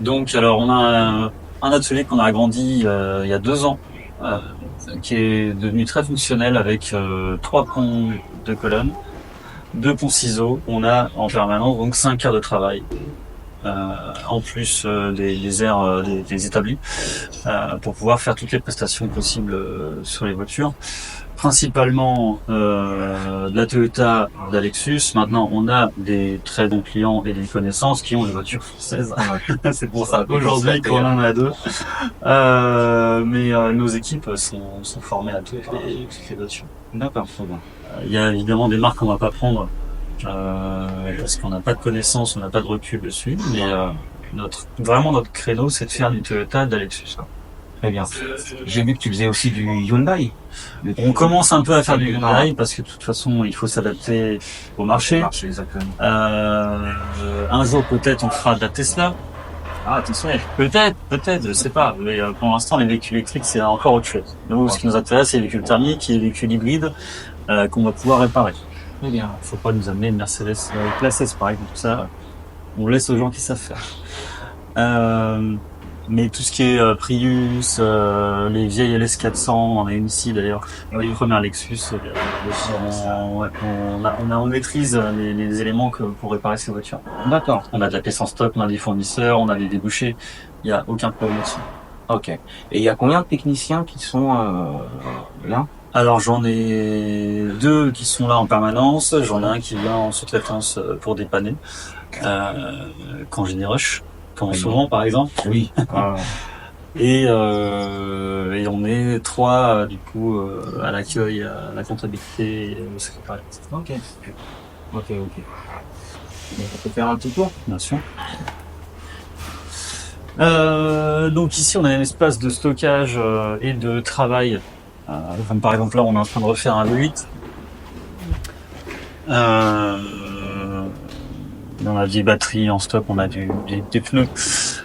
Donc, alors, on a un atelier qu'on a agrandi il y a 2 ans, euh, qui est devenu très fonctionnel avec 3 ponts de colonnes, 2 ponts ciseaux. On a en permanence donc 5 heures de travail, en plus des aires des établis, pour pouvoir faire toutes les prestations possibles sur les voitures. Principalement de la Toyota, de la Lexus. Maintenant, on a des très bons clients et des connaissances qui ont des voitures françaises. C'est pour ça aujourd'hui qu'on en a 2. Mais nos équipes sont formées à toutes les voitures. D'accord, très bien. Il y a évidemment des marques qu'on va pas prendre parce qu'on n'a pas de connaissances, on n'a pas de recul dessus. Mais notre créneau, c'est de faire du Toyota, de la Lexus. Très bien. J'ai vu que tu faisais aussi du Hyundai. On commence un peu à faire du Hyundai parce que de toute façon, il faut s'adapter au marché. Exactement. Un jour, peut-être, on fera de la Tesla. Ah, Tesla. Peut-être, je sais pas. Mais pour l'instant, les véhicules électriques, c'est encore autre chose. Nous, ce qui nous intéresse, c'est les véhicules thermiques et les véhicules hybrides qu'on va pouvoir réparer. Très bien. Faut pas nous amener une Mercedes classe S, par exemple. Tout ça, on laisse aux gens qui savent faire. Mais tout ce qui est Prius, les vieilles LS400, on a une ici d'ailleurs, les premières Lexus, on maîtrise les éléments pour réparer ces voitures. D'accord. On a de la pièce en stock, on a des fournisseurs, on a des débouchés, il n'y a aucun problème là-dessus. Ok. Et il y a combien de techniciens qui sont là? Alors j'en ai 2 qui sont là en permanence, j'en ai un qui vient en sous-traitance pour dépanner, quand j'ai des rushs. En ce moment, par exemple. Oui. Et on est 3 du coup à l'accueil, à la comptabilité et au secrétariat. Ok. Donc on peut faire un petit tour. Bien sûr. Donc ici on a un espace de stockage et de travail. Par exemple là on est en train de refaire un V8. On a des batteries en stock, on a des pneus.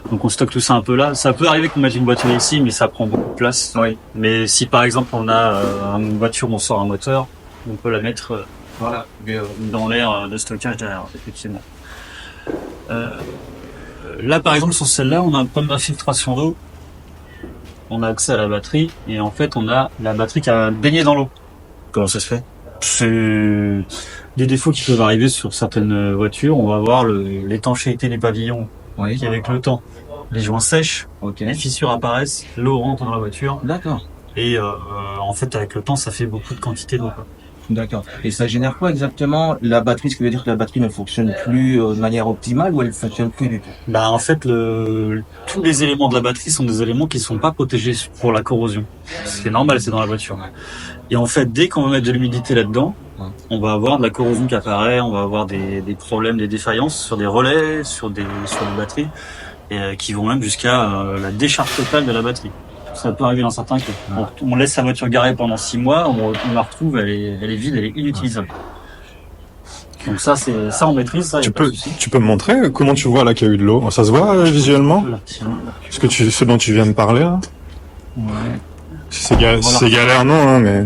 Donc on stocke tout ça un peu là. Ça peut arriver qu'on mette une voiture ici, mais ça prend beaucoup de place. Oui. Mais si par exemple on a une voiture où on sort un moteur, on peut la mettre Voilà. dans l'aire de stockage derrière, effectivement. Là par exemple sur celle-là, on a un problème d'infiltration d'eau. On a accès à la batterie et en fait on a la batterie qui a baigné dans l'eau. Comment ça se fait? C'est des défauts qui peuvent arriver sur certaines voitures. On va voir l'étanchéité des pavillons qui avec le temps, les joints sèchent, les fissures apparaissent, l'eau rentre dans la voiture. D'accord. Et en fait avec le temps ça fait beaucoup de quantité d'eau. D'accord. Et ça génère quoi exactement? La batterie, ce qui veut dire que la batterie ne fonctionne plus de manière optimale ou elle ne fonctionne plus du tout? Bah en fait tous les éléments de la batterie sont des éléments qui sont pas protégés pour la corrosion. C'est normal, c'est dans la voiture. Et en fait dès qu'on va mettre de l'humidité là-dedans, on va avoir de la corrosion qui apparaît, on va avoir des problèmes, des défaillances sur des relais, sur des batteries, et qui vont même jusqu'à la décharge totale de la batterie. Ça peut arriver dans certains cas. On laisse sa voiture garée pendant 6 mois, on la retrouve, elle est vide, elle est inutilisable. Donc ça on maîtrise ça. Tu peux me montrer comment tu vois là qu'il y a eu de l'eau? Ça se voit visuellement? Ce dont tu viens de parler là? Ouais. C'est galère non hein, mais...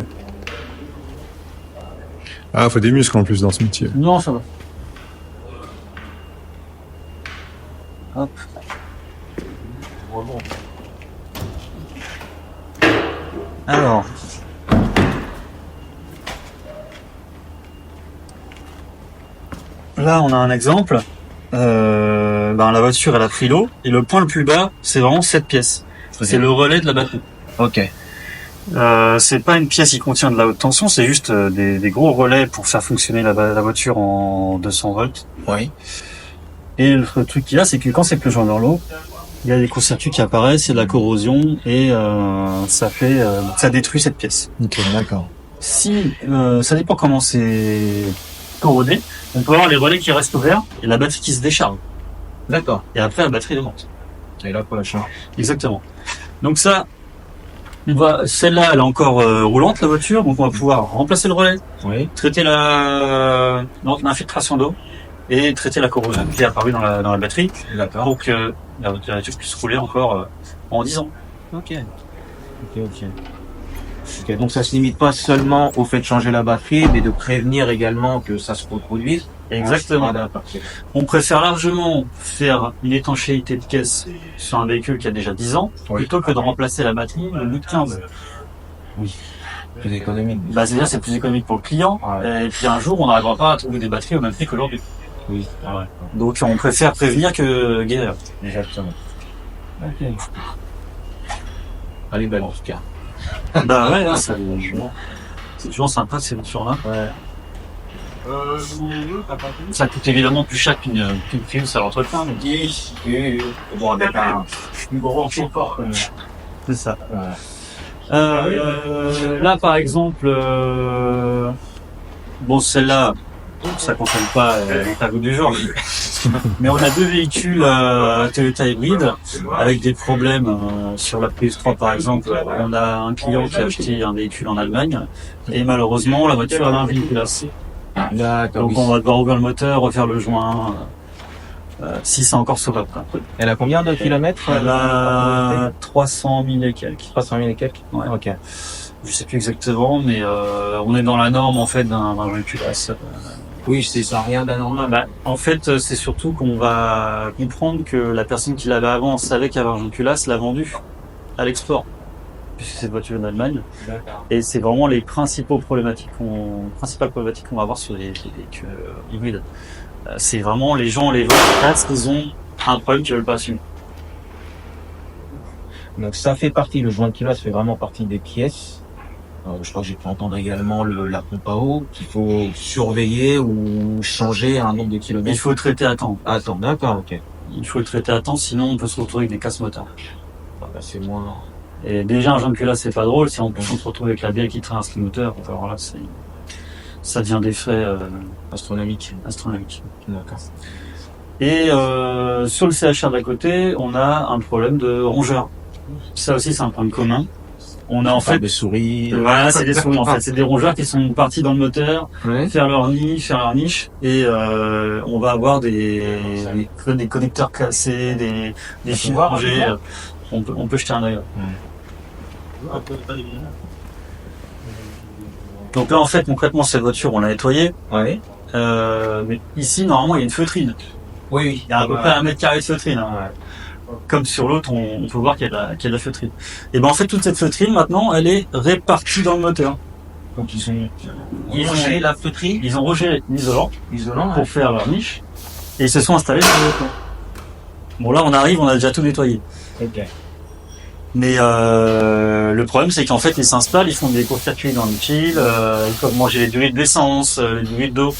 Ah, faut des muscles en plus dans ce métier. Non, ça va. Hop. Alors. Là, on a un exemple. La voiture, elle a pris l'eau. Et le point le plus bas, c'est vraiment cette pièce. C'est le relais de la batterie. Ok. C'est pas une pièce qui contient de la haute tension, c'est juste des gros relais pour faire fonctionner la voiture en 200 volts. Oui. Et le truc qu'il y a, c'est que quand c'est plongé dans l'eau, il y a des courts-circuits qui apparaissent, il y a de la corrosion et ça détruit cette pièce. Ok, d'accord. Si ça dépend comment c'est corrodé, on peut avoir les relais qui restent ouverts et la batterie qui se décharge. D'accord. Et après la batterie remonte. Et là pour la charge. Exactement. Donc ça, celle-là, elle est encore roulante la voiture, donc on va pouvoir remplacer le relais, traiter l'infiltration d'eau et traiter la corrosion qui est apparue dans la batterie, pour que la voiture puisse rouler encore en 10 ans. Ok, donc ça se limite pas seulement au fait de changer la batterie, mais de prévenir également que ça se reproduise. Exactement. Ah, d'accord. On préfère largement faire une étanchéité de caisse sur un véhicule qui a déjà 10 ans, Oui. plutôt que de remplacer la batterie au bout de 15. Plus économique. Bah, c'est-à-dire c'est plus économique pour le client, Ouais. et puis un jour on n'arrivera pas à trouver des batteries au même prix qu'aujourd'hui. Oui. Ouais. Donc on préfère prévenir que guérir. Exactement. Ok. Allez, belle en tout cas. Bah ouais, hein, c'est toujours sympa ces voitures-là. Ouais. Ça coûte évidemment plus cher qu'une Prius à l'entretien, mais Bon, avec un plus gros confort. c'est ça. Ouais. Là par exemple, bon celle-là, ça concerne pas l'interview du jour, mais on a deux véhicules Toyota hybride avec des problèmes sur la Prius 3 par exemple. On a un client qui a acheté un véhicule en Allemagne et malheureusement la voiture a un véhicule. D'accord. Donc Oui. on va devoir ouvrir le moteur, refaire le joint, si c'est encore sauvable. Elle a combien de kilomètres? Elle a 300 000 et quelques. 300 000 et quelques. Ouais. Ok. Je sais plus exactement, mais on est dans la norme en fait d'un véhicule S. Oui, c'est ça, rien d'anormal. Bah, en fait, c'est surtout qu'on va comprendre que la personne qui l'avait avant savait qu'avait un véhicule S l'a vendu à l'export, puisque c'est une voiture d'Allemagne. D'accord. Et c'est vraiment les principales problématiques qu'on va avoir sur les véhicules hybrides. C'est vraiment les gens, les vendent parce qu'ils ont un problème qu'ils veulent pas assumer. Donc ça fait partie, le joint de culasse fait vraiment partie des pièces. Je crois que j'ai pu entendre également la pompe à eau qu'il faut surveiller ou changer un nombre de Il kilomètres. faut le traiter à temps. Attends, d'accord, ok. Il faut le traiter à temps, sinon on peut se retrouver avec des casse moteurs. Ah, bah, c'est moins. Et déjà, un joint de culasse, c'est pas drôle. Si en plus on se retrouve avec la bielle qui traverse le moteur, alors là, ça devient des frais Astronomique. astronomiques. D'accord. Et sur le CHR d'à côté, on a un problème de rongeur. Ça aussi, c'est un problème commun. On a en fait, des souris. voilà, c'est des souris en fait, c'est des rongeurs qui sont partis dans le moteur, Ouais. faire leur nid, faire leur niche, et on va avoir des connecteurs cassés, des fils voir, rongés. On peut jeter un œil. Donc là, en fait, concrètement, cette voiture, on l'a nettoyée. Ouais. Mais ici, normalement, il y a une feutrine. Oui. Il y a à peu près 1 mètre carré de feutrine. Hein. Ouais. Comme sur l'autre, on peut voir qu'il y a de la feutrine. Et ben en fait, toute cette feutrine, maintenant, elle est répartie dans le moteur. Donc ils ont Ils ont- rongé la feutrine, Ils ont rogé l'isolant isolant. pour faire leur niche et ils se sont installés sur le toit. Bon là, on arrive, on a déjà tout nettoyé. Ok. Mais le problème, c'est qu'en fait, ils s'installent, ils font des courts-circuits dans le fil, ils peuvent manger les durées d'essence, les durées d'eau.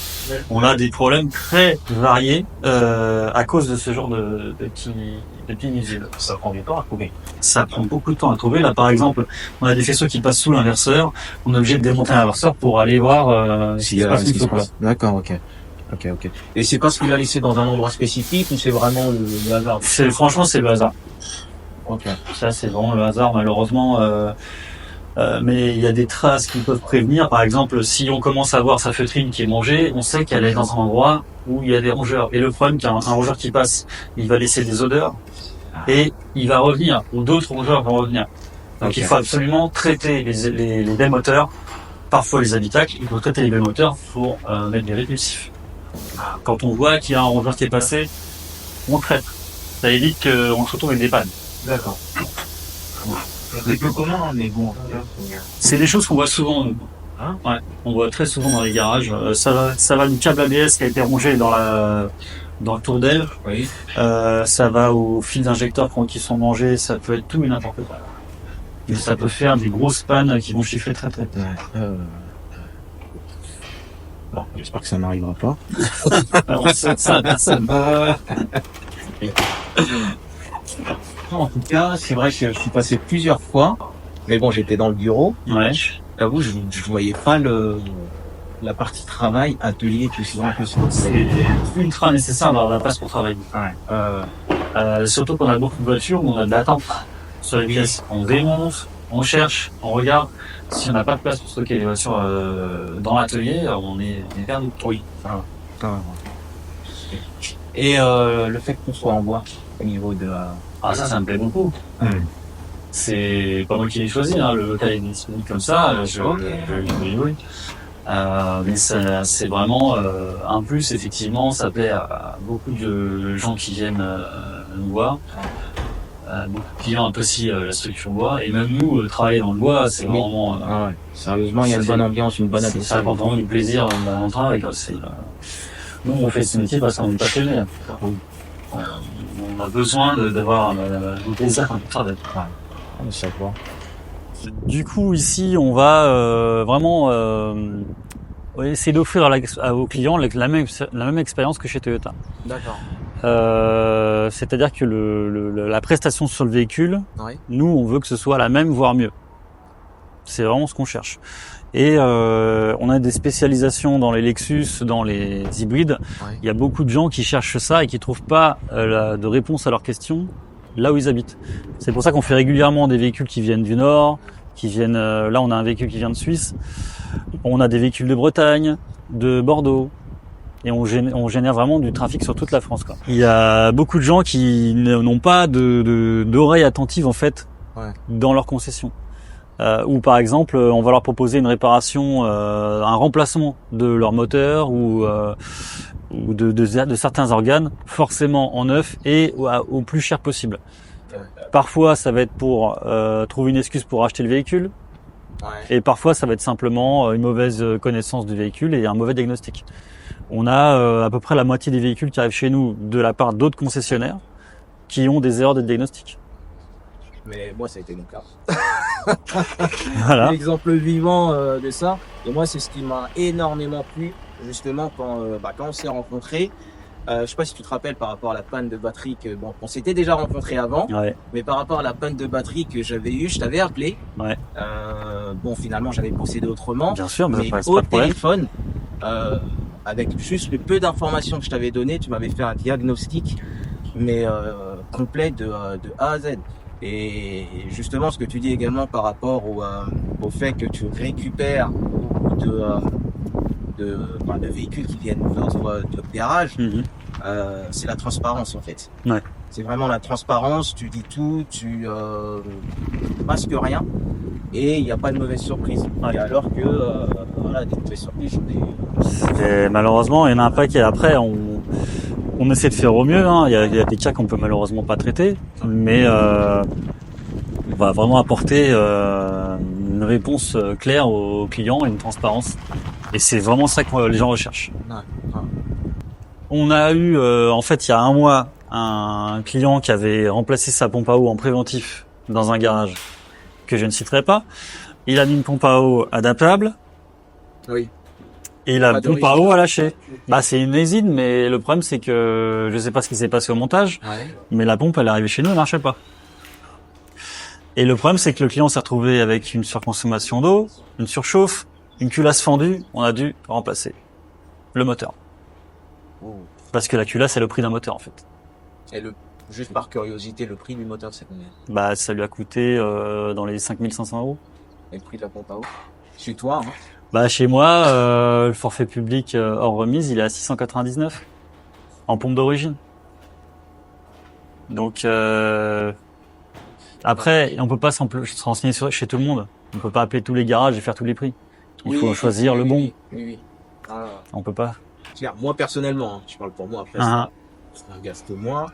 On a des problèmes très variés à cause de ce genre de petits nuisibles. Ça prend du temps à trouver. Ça prend beaucoup de temps à trouver. Là, par exemple, on a des faisceaux qui passent sous l'inverseur. On est obligé de démonter l'inverseur pour aller voir S'il y a ce ce qui qui se se passe. D'accord, ok. Ok, ok. Et c'est parce qu'il l'a laissé dans un endroit spécifique ou c'est vraiment le hasard? Franchement, c'est le hasard. Ok. Ça, c'est vraiment le hasard, malheureusement. Mais il y a des traces qui peuvent prévenir. Par exemple, si on commence à voir sa feutrine qui est mangée, on sait qu'elle est dans un endroit où il y a des rongeurs. Et le problème, qu'un rongeur qui passe, il va laisser des odeurs et il va revenir, ou d'autres rongeurs vont revenir. Donc Ok. il faut absolument traiter les baies moteurs, parfois les habitacles. Il faut traiter les baies moteurs pour mettre des répulsifs. Quand on voit qu'il y a un rongeur qui est passé, on traite. Ça évite qu'on se retrouve avec des pannes. D'accord. C'est peu commun, mais bon. C'est des choses qu'on voit souvent. Nous. Hein Ouais, on voit très souvent dans les garages. Ça va du câble ABS qui a été rongé dans le tour d'aile. Oui. Ça va aux fils d'injecteurs qui sont mangés. Ça peut être tout et n'importe quoi. Et ça peut faire des grosses pannes qui vont chiffrer très très. Bon, j'espère que ça n'arrivera pas. Alors, on souhaite ça à personne. En tout cas, c'est vrai que je suis passé plusieurs fois. Mais bon, j'étais dans le bureau. Ouais. J'avoue, je voyais pas la partie travail, atelier, tout ça. C'est ultra nécessaire d'avoir la place pour travailler. Ouais. Surtout qu'on a beaucoup de voitures où on a de l'attente sur les pièces. On démonte, on cherche, on regarde. Si on n'a pas de place pour stocker les voitures dans l'atelier, on est perdu. Oui. Et le fait qu'on soit en bois au niveau de la... Ah ça me plaît beaucoup. C'est pas moi qui l'ai choisi, hein, le local est disponible comme ça, je oui. Mais c'est vraiment un plus, effectivement, ça plaît à beaucoup de gens qui viennent nous voir. Beaucoup de clients apprécient la structure bois, et même nous, travailler dans le bois, c'est vraiment... Sérieusement, il y a une bonne ambiance, une bonne ça atmosphère. apporte vraiment du plaisir dans le travail. Nous, on fait ce métier parce qu'on est passionné. On a besoin d'avoir du plaisir quand on travaille. Du coup, ici, on va vraiment essayer d'offrir aux clients la même expérience que chez Toyota. D'accord. C'est-à-dire que la prestation sur le véhicule, Ouais. nous, on veut que ce soit la même, voire mieux. C'est vraiment ce qu'on cherche. Et on a des spécialisations dans les Lexus, dans les hybrides. Ouais. Il y a beaucoup de gens qui cherchent ça et qui trouvent pas de réponse à leurs questions là où ils habitent. C'est pour ça qu'on fait régulièrement des véhicules qui viennent du Nord, qui viennent. Là, on a un véhicule qui vient de Suisse. On a des véhicules de Bretagne, de Bordeaux. Et on génère vraiment du trafic sur toute la France, quoi. Il y a beaucoup de gens qui n'ont pas d'oreille attentive, en fait, dans leur concession. Ou par exemple, on va leur proposer une réparation, un remplacement de leur moteur ou de certains organes, forcément en neuf et au plus cher possible. Parfois, ça va être pour trouver une excuse pour acheter le véhicule. Et parfois, ça va être simplement une mauvaise connaissance du véhicule et un mauvais diagnostic. On a à peu près la moitié des véhicules qui arrivent chez nous de la part d'autres concessionnaires qui ont des erreurs de diagnostic. Mais moi, ça a été mon cas. Voilà. L'exemple vivant de ça. Et moi, c'est ce qui m'a énormément plu, justement, quand on s'est rencontrés. Je sais pas si tu te rappelles par rapport à la panne de batterie on s'était déjà rencontrés avant, mais par rapport à la panne de batterie que j'avais eue, je t'avais appelé. Finalement, j'avais procédé autrement. Bien sûr, mais au téléphone, avec juste le peu d'informations que je t'avais donné, tu m'avais fait un diagnostic, mais complet de A à Z. Et justement, ce que tu dis également par rapport au fait que tu récupères beaucoup de véhicules qui viennent de notre garage, c'est la transparence en fait. Ouais. C'est vraiment la transparence, tu dis tout, tu masques rien et il n'y a pas de mauvaise surprise. Ouais. Et alors que des mauvaises surprises, j'en ai Et malheureusement, il y en a un paquet. Après, on essaie de faire au mieux. Hein. Il y a des cas qu'on peut malheureusement pas traiter, mais on va vraiment apporter une réponse claire aux clients et une transparence. Et c'est vraiment ça que les gens recherchent. On a eu, en fait, il y a un mois, un client qui avait remplacé sa pompe à eau en préventif dans un garage que je ne citerai pas. Il a mis une pompe à eau adaptable. Oui. Et la pompe à eau a lâché. C'est une usine, mais le problème c'est que je sais pas ce qui s'est passé au montage, mais la pompe elle est arrivée chez nous, elle marchait pas. Et le problème c'est que le client s'est retrouvé avec une surconsommation d'eau, une surchauffe, une culasse fendue, on a dû remplacer le moteur. Parce que la culasse c'est le prix d'un moteur en fait. Et juste par curiosité, le prix du moteur c'est combien? Ça lui a coûté dans les 5500 €. Et le prix de la pompe à eau? Chez toi, hein? Chez moi, le forfait public hors remise, il est à 699 en pompe d'origine. Donc après, on peut pas se renseigner chez tout le monde. On peut pas appeler tous les garages et faire tous les prix. Il faut choisir le bon. Oui. On peut pas. Moi personnellement, hein, je parle pour moi après. Ça regarde que moi.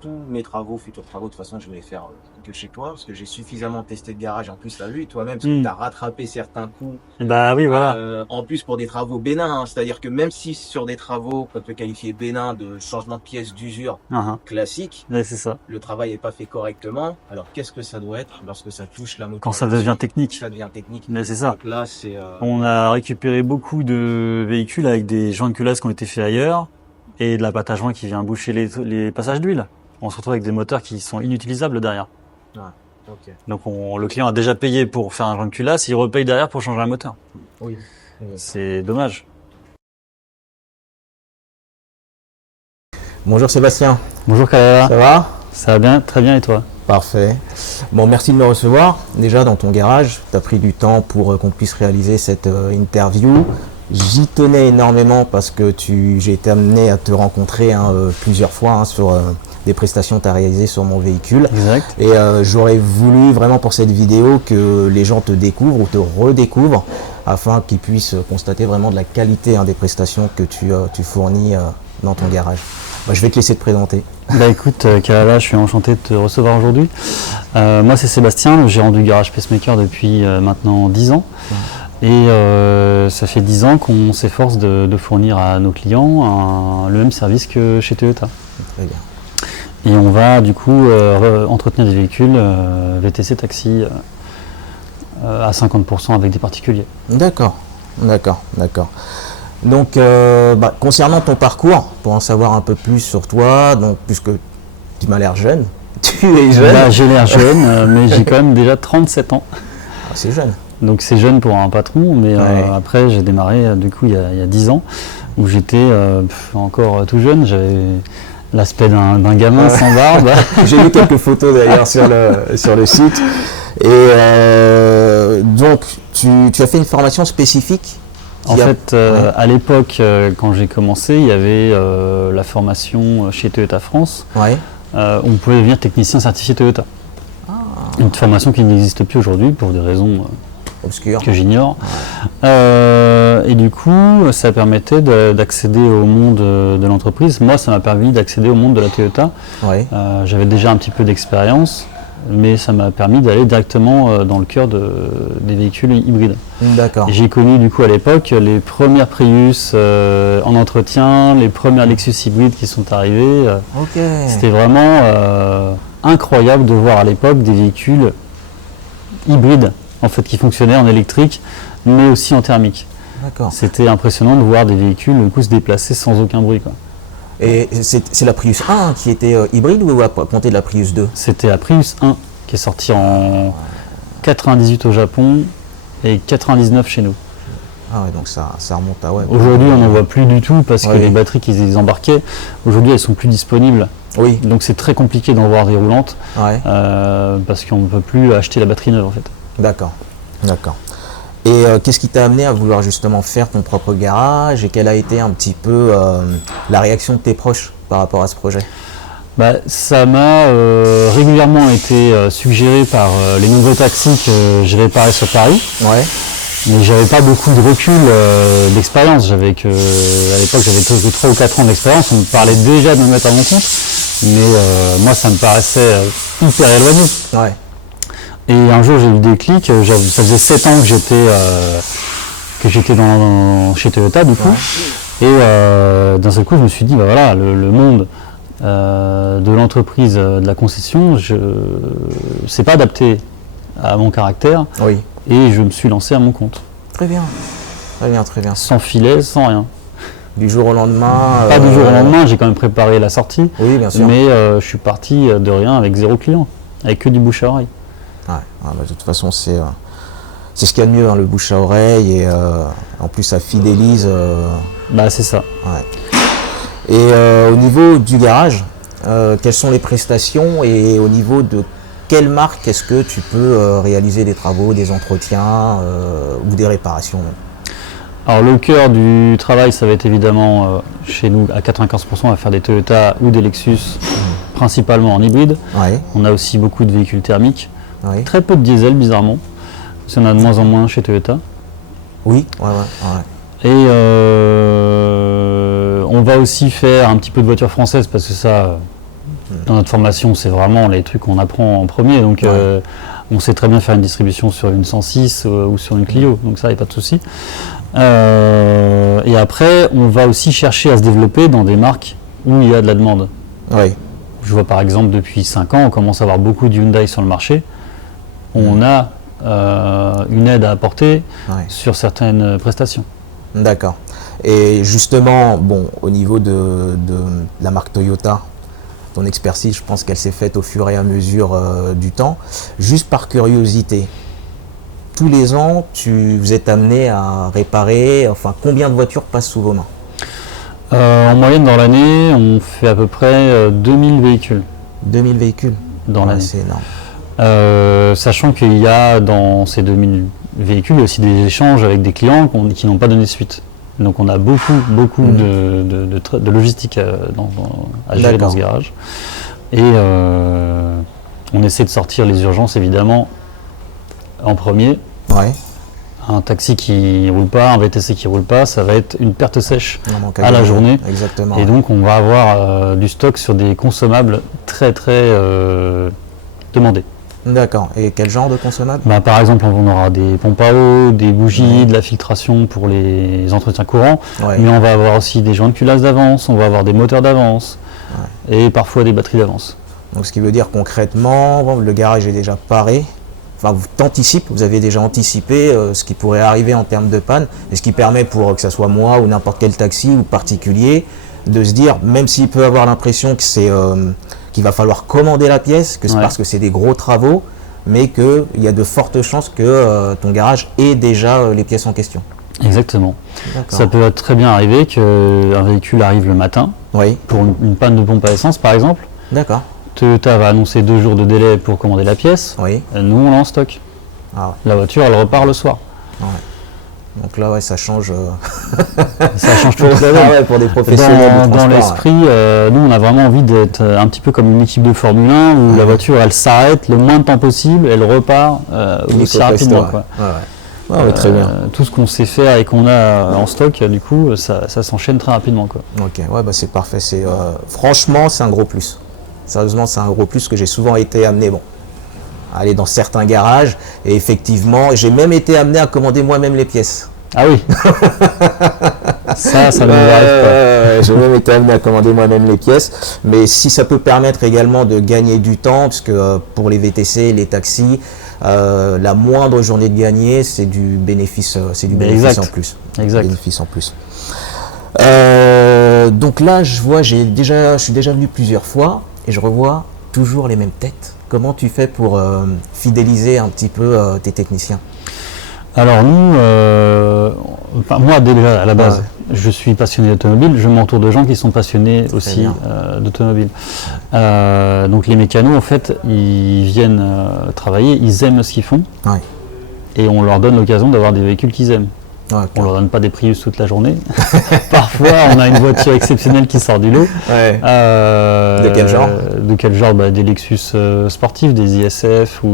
Tous mes futurs travaux, de toute façon, je vais les faire que chez toi, parce que j'ai suffisamment testé de garage. En plus, tu as vu toi-même, parce que tu as rattrapé certains coups. Oui, voilà. En plus, pour des travaux bénins, hein, c'est-à-dire que même si sur des travaux qu'on peut qualifier bénins de changement de pièces d'usure classique, c'est ça. Le travail n'est pas fait correctement. Alors, qu'est-ce que ça doit être lorsque ça touche la moto? Quand ça devient technique. Ça devient technique. Mais c'est ça. Donc là, on a récupéré beaucoup de véhicules avec des joints de culasse qui ont été faits ailleurs et de la pâte à joint qui vient boucher les passages d'huile. On se retrouve avec des moteurs qui sont inutilisables derrière. Donc le client a déjà payé pour faire un joint de culasse, il repaye derrière pour changer un moteur. Oui. C'est dommage. Bonjour Sébastien. Bonjour Kalala. Ça va? Ça va bien, très bien et toi? Parfait. Bon, merci de me recevoir. Déjà dans ton garage, tu as pris du temps pour qu'on puisse réaliser cette interview. J'y tenais énormément parce que j'ai été amené à te rencontrer plusieurs fois sur des prestations que tu as réalisées sur mon véhicule. Exact. Et j'aurais voulu vraiment pour cette vidéo que les gens te découvrent ou te redécouvrent afin qu'ils puissent constater vraiment de la qualité des prestations que tu fournis dans ton garage. Je vais te laisser te présenter. Bah écoute, Kalala, je suis enchanté de te recevoir aujourd'hui. Moi c'est Sébastien, le gérant du garage Pacemaker depuis maintenant 10 ans. Et ça fait 10 ans qu'on s'efforce de fournir à nos clients le même service que chez Toyota. Très bien. Et on va du coup entretenir des véhicules VTC taxi à 50% avec des particuliers. D'accord. Donc, concernant ton parcours, pour en savoir un peu plus sur toi, donc puisque tu m'as l'air jeune, tu es jeune. Bah, j'ai l'air jeune, mais j'ai quand même déjà 37 ans. Ah, c'est jeune. Donc c'est jeune pour un patron, mais après j'ai démarré du coup il y a 10 ans, où j'étais encore tout jeune, j'avais l'aspect d'un gamin sans barbe. J'ai vu quelques photos d'ailleurs sur le site. Et donc tu as fait une formation spécifique? En fait, à l'époque, quand j'ai commencé, il y avait la formation chez Toyota France. Ouais. On pouvait devenir technicien certifié Toyota. Une formation qui n'existe plus aujourd'hui pour des raisons obscures que j'ignore. Et du coup, ça permettait d'accéder au monde de l'entreprise. Moi, ça m'a permis d'accéder au monde de la Toyota. Ouais. J'avais déjà un petit peu d'expérience, mais ça m'a permis d'aller directement dans le cœur des véhicules hybrides. D'accord. J'ai connu du coup à l'époque les premières Prius en entretien, les premières Lexus hybrides qui sont arrivées. Ok. C'était vraiment incroyable de voir à l'époque des véhicules hybrides en fait qui fonctionnaient en électrique, mais aussi en thermique. D'accord. C'était impressionnant de voir des véhicules du coup se déplacer sans aucun bruit, quoi. Et c'est la Prius 1 qui était hybride ou à compter de la Prius 2? C'était la Prius 1 qui est sortie en 98 au Japon et 99 chez nous. Ah ouais, donc ça remonte à Aujourd'hui, on n'en voit plus du tout parce que les batteries qu'ils embarquaient, aujourd'hui, elles sont plus disponibles. Oui. Donc c'est très compliqué d'en voir des roulantes parce qu'on ne peut plus acheter la batterie neuve en fait. D'accord. Et qu'est-ce qui t'a amené à vouloir justement faire ton propre garage et quelle a été un petit peu la réaction de tes proches par rapport à ce projet? Ça m'a régulièrement été suggéré par les nombreux taxis que j'ai réparés sur Paris. Ouais. Mais j'avais pas beaucoup de recul d'expérience. À l'époque, j'avais 3 ou 4 ans d'expérience. On me parlait déjà de me mettre à mon compte. Mais moi, ça me paraissait hyper éloigné. Ouais. Et un jour, j'ai eu des clics. Ça faisait 7 ans que j'étais chez Toyota, du coup. Ouais. Et d'un seul coup, je me suis dit, le monde de l'entreprise, de la concession, c'est pas adapté à mon caractère. Oui. Et je me suis lancé à mon compte. Très bien. Sans filet, sans rien. Du jour au lendemain. Pas du jour au lendemain, j'ai quand même préparé la sortie. Oui, bien sûr. Mais je suis parti de rien avec 0 client, avec que du bouche à oreille. Ouais. De toute façon, c'est ce qu'il y a de mieux, le bouche à oreille, et en plus ça fidélise. C'est ça. Ouais. Et au niveau du garage, quelles sont les prestations et au niveau de quelle marque est-ce que tu peux réaliser des travaux, des entretiens ou des réparations même? Alors le cœur du travail, ça va être évidemment chez nous à 95%, on va faire des Toyota ou des Lexus, principalement en hybride. Ouais. On a aussi beaucoup de véhicules thermiques. Oui. Très peu de diesel, bizarrement. Il y en a de moins en moins chez Toyota. Oui, Et on va aussi faire un petit peu de voitures françaises parce que ça, dans notre formation, c'est vraiment les trucs qu'on apprend en premier. Donc, on sait très bien faire une distribution sur une 106 ou sur une Clio. Donc ça, il n'y a pas de souci. Et après, on va aussi chercher à se développer dans des marques où il y a de la demande. Oui. Je vois par exemple, depuis 5 ans, on commence à avoir beaucoup de Hyundai sur le marché. On a une aide à apporter sur certaines prestations. D'accord. Et justement, au niveau de la marque Toyota, ton expertise, je pense qu'elle s'est faite au fur et à mesure du temps. Juste par curiosité, tous les ans, vous êtes amené à réparer, combien de voitures passent sous vos mains? En moyenne, dans l'année, on fait à peu près 2000 véhicules. 2000 véhicules dans l'année. C'est énorme. Sachant qu'il y a dans ces 2000 véhicules aussi des échanges avec des clients qui n'ont pas donné suite. Donc on a beaucoup de logistique à gérer dans ce garage. Et on essaie de sortir les urgences évidemment en premier. Ouais. Un taxi qui roule pas, un VTC qui roule pas, ça va être une perte sèche à la journée. Exactement. Et donc on va avoir du stock sur des consommables très demandés. D'accord. Et quel genre de consommables? Par exemple, on aura des pompes à eau, des bougies, de la filtration pour les entretiens courants, mais on va avoir aussi des joints de culasse d'avance, on va avoir des moteurs d'avance et parfois des batteries d'avance. Donc ce qui veut dire concrètement, le garage est déjà paré. Enfin, vous avez déjà anticipé ce qui pourrait arriver en termes de panne, et ce qui permet pour que ce soit moi ou n'importe quel taxi ou particulier, de se dire, même s'il peut avoir l'impression que c'est qu'il va falloir commander la pièce, que c'est parce que c'est des gros travaux, mais qu'il y a de fortes chances que ton garage ait déjà les pièces en question. Exactement. Ça peut très bien arriver qu'un véhicule arrive le matin pour une panne de pompe à essence par exemple. D'accord. Toyota va annoncer 2 jours de délai pour commander la pièce. Nous, on l'a en stock. La voiture, elle repart le soir. Donc là, ça change. Ça change tout pour des professionnels. Dans l'esprit, nous, on a vraiment envie d'être un petit peu comme une équipe de Formule 1 où la voiture, elle s'arrête le moins de temps possible, elle repart aussi rapidement. Très bien. Tout ce qu'on sait faire et qu'on a en stock, du coup, ça s'enchaîne très rapidement. Ok, c'est parfait. Franchement, c'est un gros plus. Sérieusement, c'est un gros plus que j'ai souvent été amené, à aller dans certains garages. Et effectivement, j'ai même été amené à commander moi-même les pièces. Ah oui. ça ne m'arrive pas. J'ai même été amené à commander moi-même les pièces. Mais si ça peut permettre également de gagner du temps, parce que pour les VTC, les taxis, la moindre journée de gagner, c'est du bénéfice, en plus. Exact. Bénéfice en plus. Donc là, je suis déjà venu plusieurs fois. Et je revois toujours les mêmes têtes. Comment tu fais pour fidéliser un petit peu tes techniciens? Alors nous, moi déjà à la base, je suis passionné d'automobile, je m'entoure de gens qui sont passionnés aussi d'automobile. Donc les mécanos, en fait, ils viennent travailler, ils aiment ce qu'ils font, et on leur donne l'occasion d'avoir des véhicules qu'ils aiment. On leur donne pas des Prius toute la journée. Parfois, on a une voiture exceptionnelle qui sort du lot. De quel genre? De quel genre? Des Lexus sportifs, des ISF ou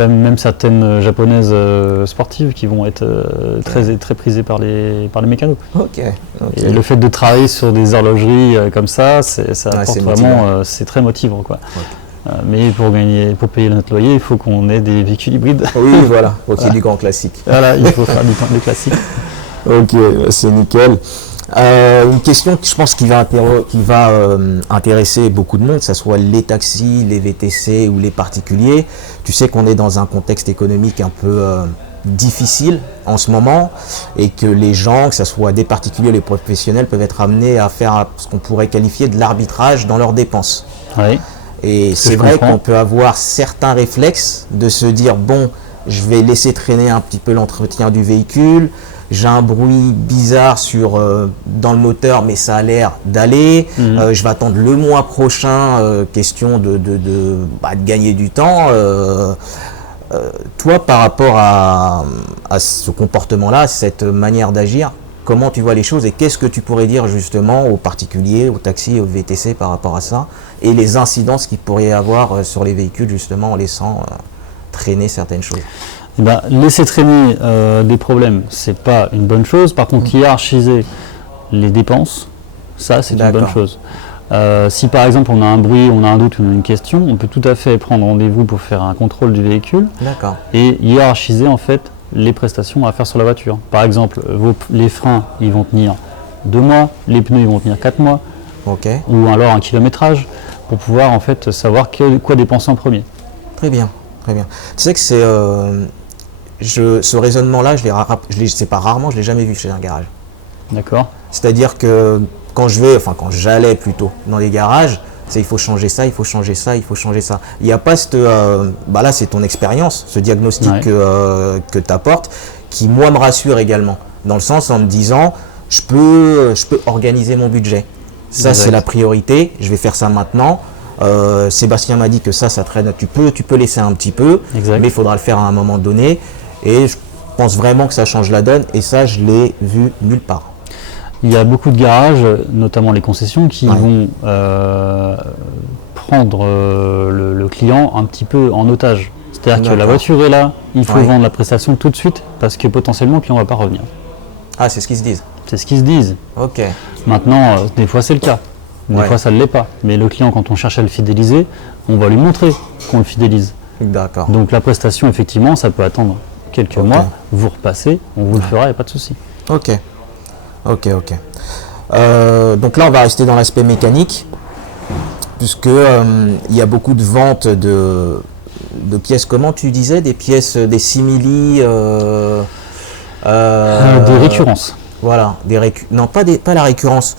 même certaines japonaises sportives qui vont être très prisées par les mécanos. Et le fait de travailler sur des horlogeries comme ça apporte vraiment, c'est très motivant, quoi. Mais pour payer notre loyer, il faut qu'on ait des véhicules hybrides. Oui, voilà, faut qu'il y ait du grand classique. Voilà, il faut faire du classique. Ok, c'est nickel. Une question que je pense qui va intéresser beaucoup de monde, que ce soit les taxis, les VTC ou les particuliers. Tu sais qu'on est dans un contexte économique un peu difficile en ce moment et que les gens, que ce soit des particuliers ou les professionnels, peuvent être amenés à faire ce qu'on pourrait qualifier de l'arbitrage dans leurs dépenses. Et c'est vrai qu'on peut avoir certains réflexes de se dire, je vais laisser traîner un petit peu l'entretien du véhicule, j'ai un bruit bizarre dans le moteur, mais ça a l'air d'aller, je vais attendre le mois prochain, question de gagner du temps. Toi, par rapport à ce comportement-là, cette manière d'agir, comment tu vois les choses et qu'est-ce que tu pourrais dire justement aux particuliers, aux taxis, aux VTC par rapport à ça et les incidences qu'il pourrait y avoir sur les véhicules justement en laissant traîner certaines choses? Laisser traîner des problèmes, c'est pas une bonne chose. Par contre, hiérarchiser les dépenses, ça c'est une bonne chose. Si par exemple on a un bruit, on a un doute, on a une question, on peut tout à fait prendre rendez-vous pour faire un contrôle du véhicule et hiérarchiser en fait les prestations à faire sur la voiture. Par exemple, les freins, ils vont tenir 2 mois, les pneus, ils vont tenir 4 mois, ou alors un kilométrage, pour pouvoir en fait savoir quoi dépenser en premier. Très bien, très bien. Tu sais que c'est ce raisonnement-là, je l'ai jamais vu chez un garage. D'accord. C'est-à-dire que quand j'allais plutôt dans les garages, il faut changer ça, il faut changer ça, il faut changer ça. Il n'y a pas cette... là, c'est ton expérience, ce diagnostic que tu apportes, qui, moi, me rassure également. Dans le sens, en me disant, je peux organiser mon budget. Ça, c'est la priorité, je vais faire ça maintenant. Sébastien m'a dit que ça traîne, tu peux laisser un petit peu, mais il faudra le faire à un moment donné. Et penses vraiment que ça change la donne, et ça, je l'ai vu nulle part. Il y a beaucoup de garages, notamment les concessions, qui vont prendre le client un petit peu en otage. C'est-à-dire que la voiture est là, il faut vendre la prestation tout de suite, parce que potentiellement le client ne va pas revenir. Ah, c'est ce qu'ils se disent. C'est ce qu'ils se disent. Ok. Maintenant, des fois c'est le cas. Des fois ça ne l'est pas. Mais le client, quand on cherche à le fidéliser, on va lui montrer qu'on le fidélise. D'accord. Donc la prestation, effectivement, ça peut attendre quelques mois. Vous repassez, on vous le fera, il n'y a pas de souci. Ok. Donc là, on va rester dans l'aspect mécanique, puisque il y a beaucoup de ventes de pièces, comment tu disais, des pièces, des simili... des récurrences. Voilà, non, pas la récurrence,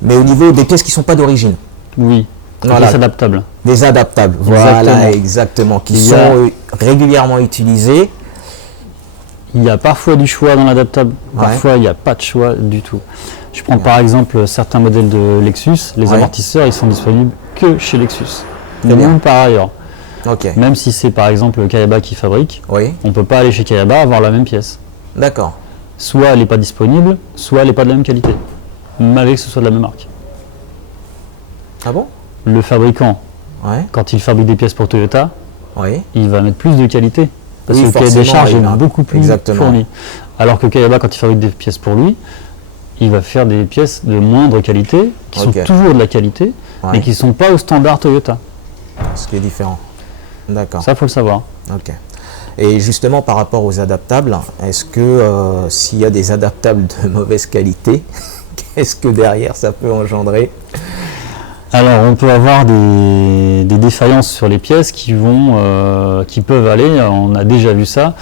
mais au niveau des pièces qui ne sont pas d'origine. Oui, voilà. Des adaptables. Des adaptables, voilà, exactement, qui sont régulièrement utilisés. Il y a parfois du choix dans l'adaptable, parfois il n'y a pas de choix du tout. Je prends par exemple certains modèles de Lexus, les amortisseurs, ils sont disponibles que chez Lexus. Nulle part ailleurs. Même si c'est par exemple Kayaba qui fabrique, on ne peut pas aller chez Kayaba avoir la même pièce. D'accord. Soit elle n'est pas disponible, soit elle n'est pas de la même qualité, malgré que ce soit de la même marque. Ah bon? Le fabricant, quand il fabrique des pièces pour Toyota, il va mettre plus de qualité. Parce que le cahier des charges est beaucoup plus fourni. Alors que Kayaba, quand il fabrique des pièces pour lui, il va faire des pièces de moindre qualité, qui sont toujours de la qualité, mais qui ne sont pas au standard Toyota. Ce qui est différent. D'accord. Ça, il faut le savoir. Ok. Et justement, par rapport aux adaptables, est-ce que s'il y a des adaptables de mauvaise qualité, qu'est-ce que derrière ça peut engendrer? Alors, on peut avoir des défaillances sur les pièces qui peuvent aller, on a déjà vu ça,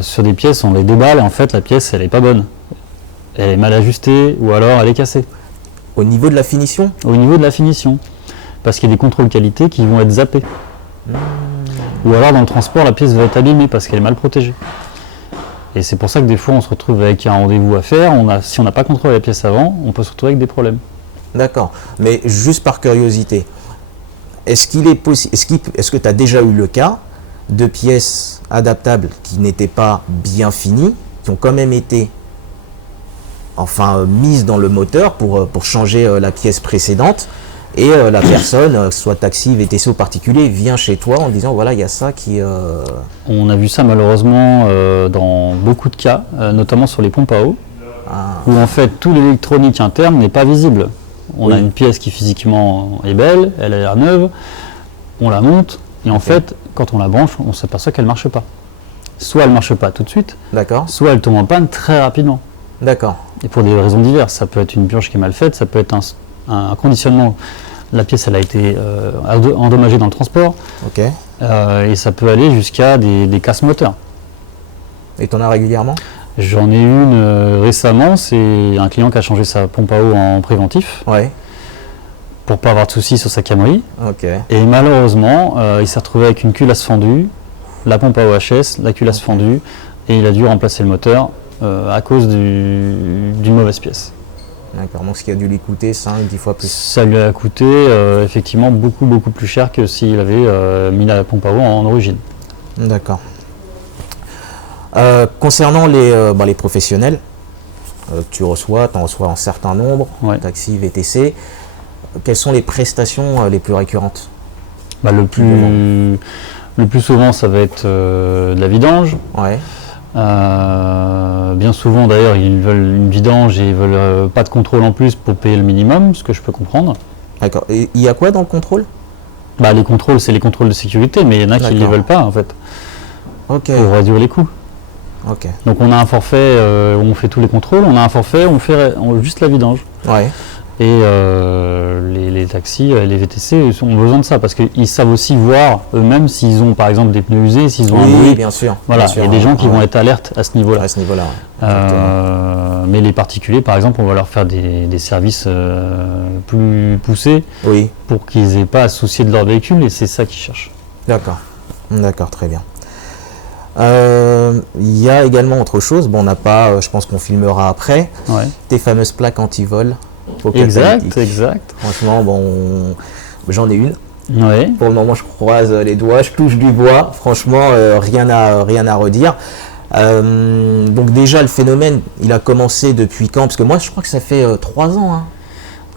sur des pièces, on les déballe et en fait la pièce elle n'est pas bonne. Elle est mal ajustée ou alors elle est cassée. Au niveau de la finition? Au niveau de la finition. Parce qu'il y a des contrôles qualité qui vont être zappés. Ou alors dans le transport, la pièce va être abîmée parce qu'elle est mal protégée. Et c'est pour ça que des fois on se retrouve avec un rendez-vous à faire, si on n'a pas contrôlé la pièce avant, on peut se retrouver avec des problèmes. D'accord, mais juste par curiosité, est-ce que tu as déjà eu le cas de pièces adaptables qui n'étaient pas bien finies, qui ont quand même été mises dans le moteur pour changer la pièce précédente, et la personne, soit taxi, VTC ou particulier, vient chez toi en disant voilà, il y a ça qui... On a vu ça malheureusement dans beaucoup de cas, notamment sur les pompes à eau, où en fait tout l'électronique interne n'est pas visible. On a une pièce qui physiquement est belle, elle a l'air neuve, on la monte, et en fait, quand on la branche, on s'aperçoit qu'elle ne marche pas. Soit elle ne marche pas tout de suite, soit elle tombe en panne très rapidement. D'accord. Et pour des raisons diverses, ça peut être une purge qui est mal faite, ça peut être un conditionnement, la pièce elle a été endommagée dans le transport, et ça peut aller jusqu'à des casses moteurs. Et tu en as régulièrement? J'en ai une récemment, c'est un client qui a changé sa pompe à eau en préventif pour pas avoir de soucis sur sa Camry. Et malheureusement, il s'est retrouvé avec une culasse fendue, la pompe à eau HS, la culasse fendue, et il a dû remplacer le moteur à cause d'une mauvaise pièce. D'accord, donc ce qui a dû lui coûter 5-10 fois plus. Ça lui a coûté effectivement beaucoup plus cher que s'il avait mis la pompe à eau en origine. D'accord. Concernant les professionnels, tu en reçois un certain nombre, taxi, VTC, quelles sont les prestations les plus récurrentes? Le plus souvent, ça va être de la vidange. Bien souvent, d'ailleurs, ils veulent une vidange et ils veulent pas de contrôle en plus pour payer le minimum, ce que je peux comprendre. D'accord. Et il y a quoi dans le contrôle? Les contrôles, c'est les contrôles de sécurité, mais il y en a qui ne les veulent pas, en fait, pour réduire les coûts. Donc on a un forfait où on fait tous les contrôles, on a un forfait où on fait juste la vidange. Et les taxis, les VTC ont besoin de ça parce qu'ils savent aussi voir eux-mêmes s'ils ont par exemple des pneus usés, s'ils ont un bruit. Bien sûr. Voilà, il y a des gens qui vont être alertes à ce niveau-là. Mais les particuliers, par exemple, on va leur faire des services plus poussés pour qu'ils n'aient pas à se soucier de leur véhicule et c'est ça qu'ils cherchent. D'accord, très bien. Il y a également autre chose, on n'a pas, je pense qu'on filmera après, tes fameuses plaques anti-vol. Exact. Franchement, j'en ai une. Pour le moment, je croise les doigts, je touche du bois. Franchement, rien à redire. Donc déjà, le phénomène, il a commencé depuis quand? Parce que moi, je crois que ça fait 3 ans. Hein.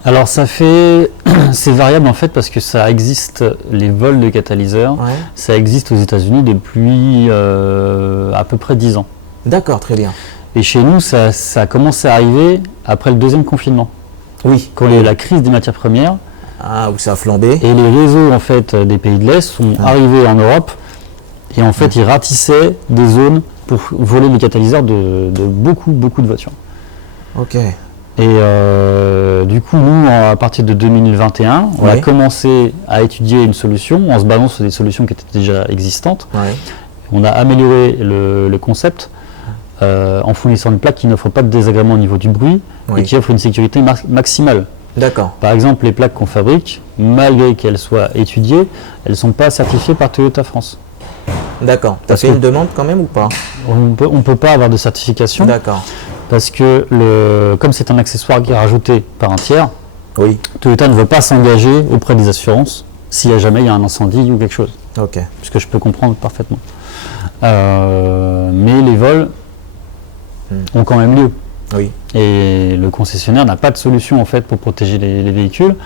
Alors ça fait, c'est variable en fait parce que ça existe, les vols de catalyseurs, ça existe aux États-Unis depuis à peu près 10 ans. D'accord, très bien. Et chez nous, ça a commencé à arriver après le deuxième confinement. Oui. Quand il y a eu la crise des matières premières. Ah, où ça a flambé. Et les réseaux en fait des pays de l'Est sont arrivés en Europe et en fait ils ratissaient des zones pour voler les catalyseurs de beaucoup de voitures. Ok. Et du coup, nous, à partir de 2021, on a commencé à étudier une solution en se basant sur des solutions qui étaient déjà existantes. On a amélioré le concept en fournissant une plaque qui n'offre pas de désagrément au niveau du bruit et qui offre une sécurité maximale. D'accord. Par exemple, les plaques qu'on fabrique, malgré qu'elles soient étudiées, elles ne sont pas certifiées par Toyota France. D'accord. Tu as fait une demande quand même ou pas? On peut pas avoir de certification. D'accord. Parce que comme c'est un accessoire qui est rajouté par un tiers, Toyota ne veut pas s'engager auprès des assurances s'il y a jamais un incendie ou quelque chose. Ok. Ce que je peux comprendre parfaitement. Mais les vols ont quand même lieu. Oui. Et le concessionnaire n'a pas de solution en fait pour protéger les véhicules.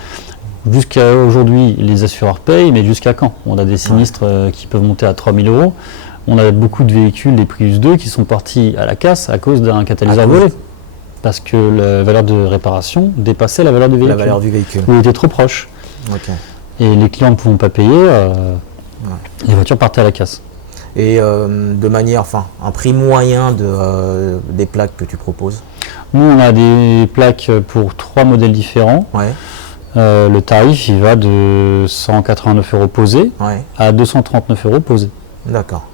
Jusqu'à aujourd'hui, les assureurs payent, mais jusqu'à quand? On a des sinistres qui peuvent monter à 3 000 €. On a beaucoup de véhicules, des Prius 2, qui sont partis à la casse à cause d'un catalyseur volé. Parce que la valeur de réparation dépassait la valeur du véhicule. La valeur du véhicule. Ou était trop proche. Okay. Et les clients ne pouvant pas payer, les voitures partaient à la casse. Et de manière, un prix moyen des plaques que tu proposes? Nous, on a des plaques pour 3 modèles différents. Le tarif, il va de 189 € posé à 239 € posé. D'accord.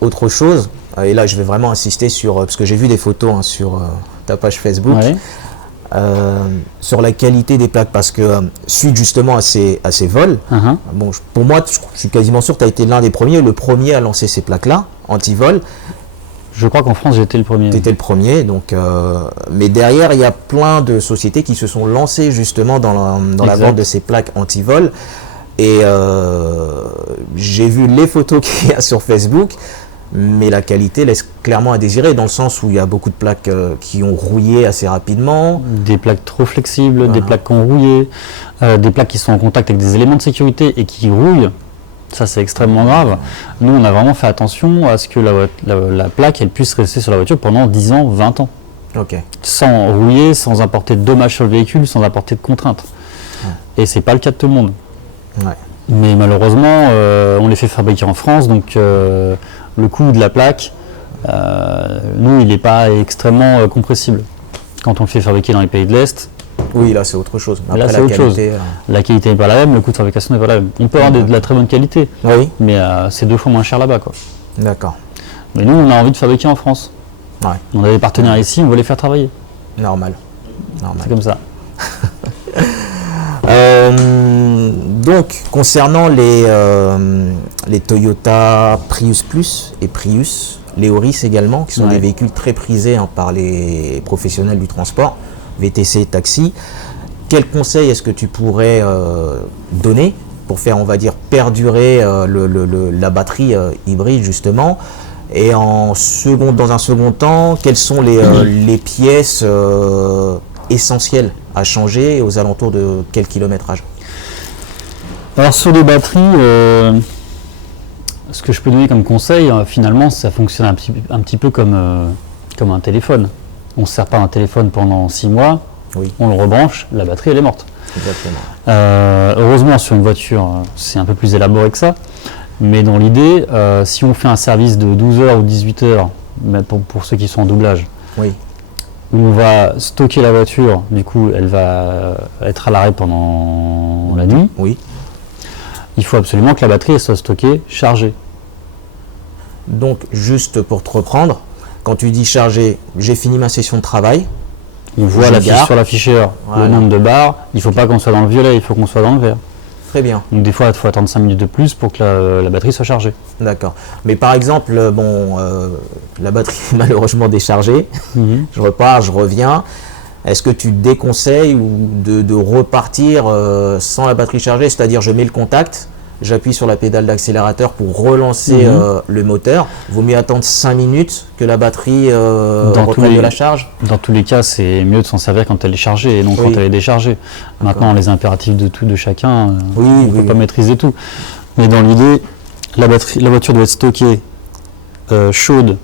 Autre chose, et là je vais vraiment insister sur, parce que j'ai vu des photos sur ta page Facebook, sur la qualité des plaques, parce que suite justement à ces vols, bon, pour moi, je suis quasiment sûr que tu as été l'un des premiers, le premier à lancer ces plaques-là, anti-vol. Je crois qu'en France, j'étais le premier. Tu étais le premier, donc, mais derrière, il y a plein de sociétés qui se sont lancées justement dans la vente de ces plaques anti-vol. Et j'ai vu les photos qu'il y a sur Facebook, mais la qualité laisse clairement à désirer, dans le sens où il y a beaucoup de plaques qui ont rouillé assez rapidement. Des plaques trop flexibles, des plaques qui ont rouillé, des plaques qui sont en contact avec des éléments de sécurité et qui rouillent. Ça, c'est extrêmement grave. Nous, on a vraiment fait attention à ce que la plaque elle puisse rester sur la voiture pendant 10 ans, 20 ans. Sans rouiller, sans apporter de dommages sur le véhicule, sans apporter de contraintes. Et c'est pas le cas de tout le monde. Mais malheureusement, on les fait fabriquer en France, donc le coût de la plaque, nous, il n'est pas extrêmement compressible. Quand on le fait fabriquer dans les pays de l'Est, oui, là c'est autre chose. Après, là c'est autre chose. La qualité n'est pas la même, le coût de fabrication n'est pas la même. On peut avoir de la très bonne qualité, mais c'est 2 fois moins cher là-bas. D'accord. Mais nous, on a envie de fabriquer en France. On a des partenaires ici, on veut les faire travailler. Normal. C'est comme ça. Donc, concernant les Toyota Prius Plus et Prius, les Auris également, qui sont des véhicules très prisés par les professionnels du transport, VTC, taxi, quel conseil est-ce que tu pourrais donner pour faire, on va dire, perdurer la batterie hybride justement? Et dans un second temps, quelles sont les pièces essentielles à changer et aux alentours de quel kilométrage? Alors sur les batteries, ce que je peux donner comme conseil, finalement, ça fonctionne un petit peu comme un téléphone. On ne se sert pas un téléphone pendant 6 mois, on le rebranche, la batterie elle est morte. Exactement. Heureusement sur une voiture, c'est un peu plus élaboré que ça. Mais dans l'idée, si on fait un service de 12 heures ou 18 heures, pour ceux qui sont en doublage, on va stocker la voiture, du coup elle va être à l'arrêt pendant la nuit. Il faut absolument que la batterie soit stockée, chargée. Donc juste pour te reprendre, quand tu dis chargé, j'ai fini ma session de travail. On voit sur l'afficheur le nombre de barres. Il ne faut pas qu'on soit dans le violet, il faut qu'on soit dans le vert. Très bien. Donc des fois, il faut attendre 5 minutes de plus pour que la batterie soit chargée. D'accord. Mais par exemple, la batterie est malheureusement déchargée. Je repars, je reviens. Est-ce que tu déconseilles de repartir sans la batterie chargée? C'est-à-dire, je mets le contact, j'appuie sur la pédale d'accélérateur pour relancer le moteur. Vaut mieux attendre 5 minutes que la batterie reprenne de la charge. Dans tous les cas, c'est mieux de s'en servir quand elle est chargée et non quand elle est déchargée. Maintenant, les impératifs de chacun, on ne peut pas maîtriser tout. Mais dans l'idée, la voiture doit être stockée chaude,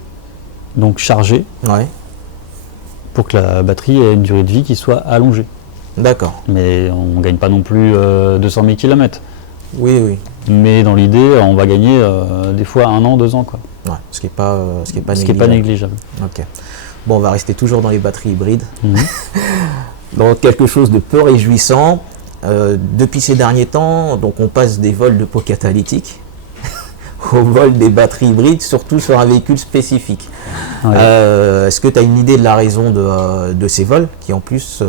donc chargée, pour que la batterie ait une durée de vie qui soit allongée. D'accord. Mais on ne gagne pas non plus 200 000 km. Oui. Mais dans l'idée, on va gagner des fois 1 an, 2 ans. Quoi. Ouais, ce qui n'est pas négligeable. Ok. Bon, on va rester toujours dans les batteries hybrides. Donc quelque chose de peu réjouissant. Depuis ces derniers temps, donc on passe des vols de pot catalytique au vol des batteries hybrides, surtout sur un véhicule spécifique. Est-ce que tu as une idée de la raison de ces vols, qui en plus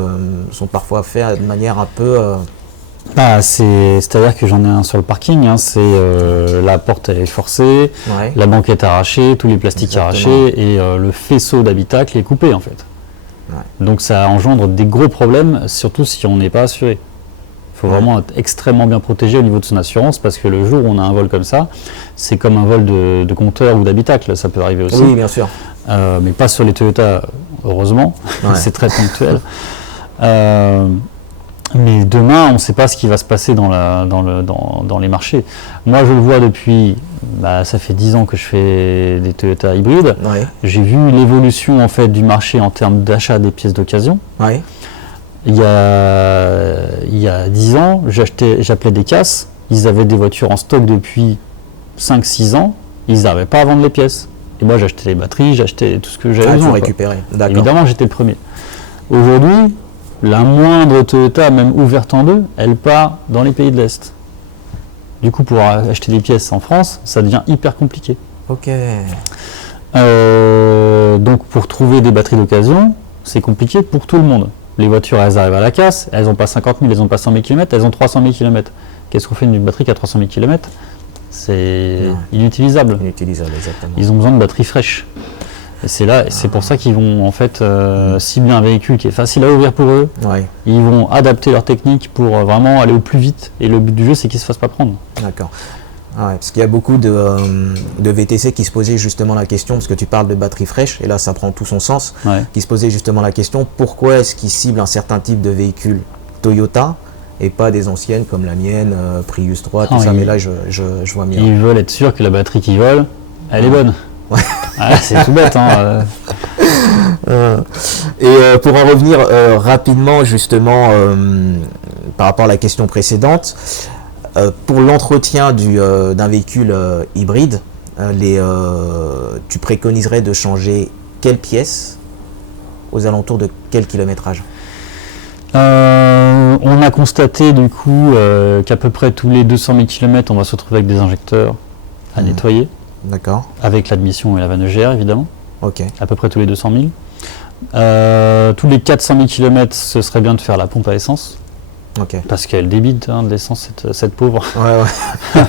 sont parfois faits de manière un peu... C'est-à-dire que j'en ai un sur le parking, la porte est forcée, la banquette arrachée, tous les plastiques arrachés et le faisceau d'habitacle est coupé en fait. Donc ça engendre des gros problèmes, surtout si on n'est pas assuré. Il faut vraiment être extrêmement bien protégé au niveau de son assurance parce que le jour où on a un vol comme ça, c'est comme un vol de compteur ou d'habitacle, ça peut arriver aussi. Oui, bien sûr. Mais pas sur les Toyota, heureusement, c'est très ponctuel. Mais demain, on ne sait pas ce qui va se passer dans les marchés. Moi, je le vois depuis, ça fait 10 ans que je fais des Toyota hybrides. J'ai vu l'évolution en fait du marché en termes d'achat des pièces d'occasion. Il y a 10 ans, j'appelais des casses, ils avaient des voitures en stock depuis 5-6 ans, ils n'arrivaient pas à vendre les pièces. Et moi, j'achetais les batteries, j'achetais tout ce que j'avais besoin. Récupérer. Évidemment, j'étais le premier. Aujourd'hui, la moindre Toyota, même ouverte en deux, elle part dans les pays de l'Est. Du coup, pour acheter des pièces en France, ça devient hyper compliqué. Ok. Donc, pour trouver des batteries d'occasion, c'est compliqué pour tout le monde. Les voitures, elles arrivent à la casse, elles n'ont pas 50 000, elles n'ont pas 100 000 km, elles ont 300 000 km. Qu'est-ce qu'on fait d'une batterie qui a 300 000 km? C'est inutilisable. Inutilisable, exactement. Ils ont besoin de batteries fraîches. Et c'est pour ça qu'ils vont en fait cibler un véhicule qui est facile à ouvrir pour eux. Ils vont adapter leur technique pour vraiment aller au plus vite. Et le but du jeu, c'est qu'ils ne se fassent pas prendre. D'accord. Parce qu'il y a beaucoup de VTC qui se posaient justement la question, parce que tu parles de batterie fraîche, et là ça prend tout son sens, qui se posaient justement la question, pourquoi est-ce qu'ils ciblent un certain type de véhicule Toyota et pas des anciennes comme la mienne, Prius 3, tout ça, mais là je vois mieux. Ils veulent être sûrs que la batterie qu'ils veulent, elle est bonne. C'est tout bête. Et pour en revenir rapidement justement par rapport à la question précédente, pour l'entretien d'un véhicule hybride, tu préconiserais de changer quelle pièce aux alentours de quel kilométrage? On a constaté du coup qu'à peu près tous les 200 000 km, on va se retrouver avec des injecteurs à nettoyer. D'accord. Avec l'admission et la vanne EGR évidemment. Ok. À peu près tous les 200 000. Tous les 400 000 km, ce serait bien de faire la pompe à essence. Okay. Parce qu'elle débite de l'essence, cette pauvre. Ouais.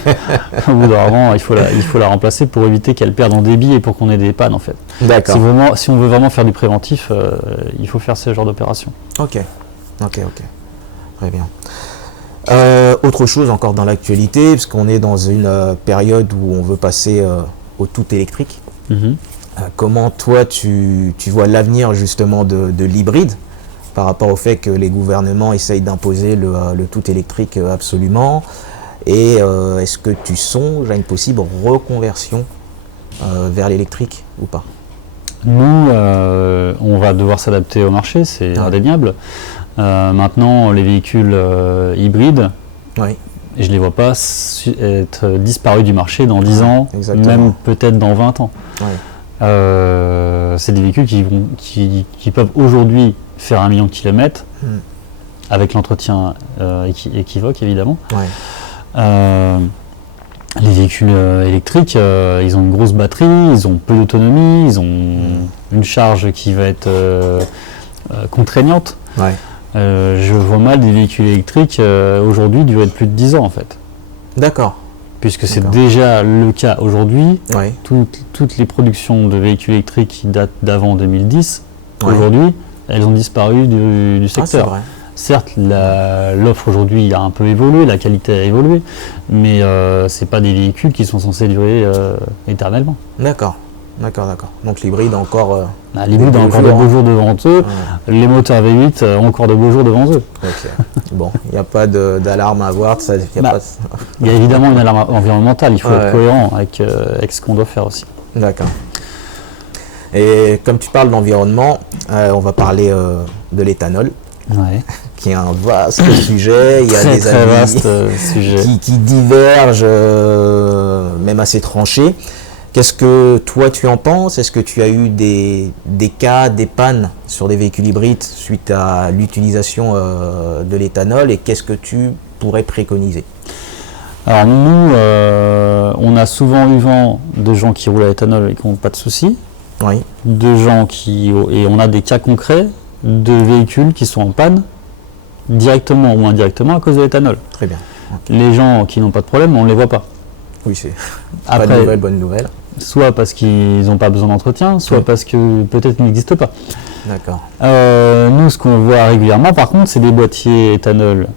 Au bout d'un moment, il faut la remplacer pour éviter qu'elle perde en débit et pour qu'on ait des pannes en fait. D'accord. Si on veut vraiment faire du préventif, il faut faire ce genre d'opération. Ok. Très bien. Autre chose encore dans l'actualité, parce qu'on est dans une période où on veut passer au tout électrique. Comment toi tu vois l'avenir justement de l'hybride par rapport au fait que les gouvernements essayent d'imposer le tout électrique absolument, et est-ce que tu songes à une possible reconversion vers l'électrique ou pas? Nous, on va devoir s'adapter au marché, c'est indéniable. Maintenant, les véhicules hybrides, je ne les vois pas être disparus du marché dans 10 ans, même peut-être dans 20 ans. C'est des véhicules qui peuvent aujourd'hui faire 1 million de kilomètres, avec l'entretien équivoque évidemment. Les véhicules électriques, ils ont une grosse batterie, ils ont peu d'autonomie, ils ont une charge qui va être contraignante. Je vois mal des véhicules électriques aujourd'hui durer de plus de 10 ans en fait. D'accord. Puisque c'est déjà le cas aujourd'hui. Toutes les productions de véhicules électriques qui datent d'avant 2010, aujourd'hui, elles ont disparu du secteur. Certes, l'offre aujourd'hui a un peu évolué, la qualité a évolué, mais c'est pas des véhicules qui sont censés durer éternellement. D'accord. Donc l'hybride a encore... l'hybride a encore de beaux jours devant eux. Les moteurs V8 ont encore de beaux jours devant eux. Ok. Bon, il n'y a pas d'alarme à avoir. Il y a évidemment une alarme environnementale. Il faut être cohérent avec ce qu'on doit faire aussi. D'accord. Et comme tu parles d'environnement, on va parler de l'éthanol. Qui est un vaste sujet. Il y a des avis vaste sujet qui divergent, même assez tranchés. Qu'est-ce que toi tu en penses? Est-ce que tu as eu des cas, des pannes sur des véhicules hybrides suite à l'utilisation de l'éthanol, et qu'est-ce que tu pourrais préconiser? Alors nous, on a souvent eu vent de gens qui roulent à l'éthanol et qui n'ont pas de soucis. Oui. De gens et on a des cas concrets de véhicules qui sont en panne directement ou indirectement à cause de l'éthanol. Très bien. Okay. Les gens qui n'ont pas de problème, on ne les voit pas. Oui, c'est pas de nouvelle, bonne nouvelle. Soit parce qu'ils n'ont pas besoin d'entretien, soit parce que peut-être ils n'existent pas. D'accord. Nous, ce qu'on voit régulièrement, par contre, c'est des boîtiers éthanol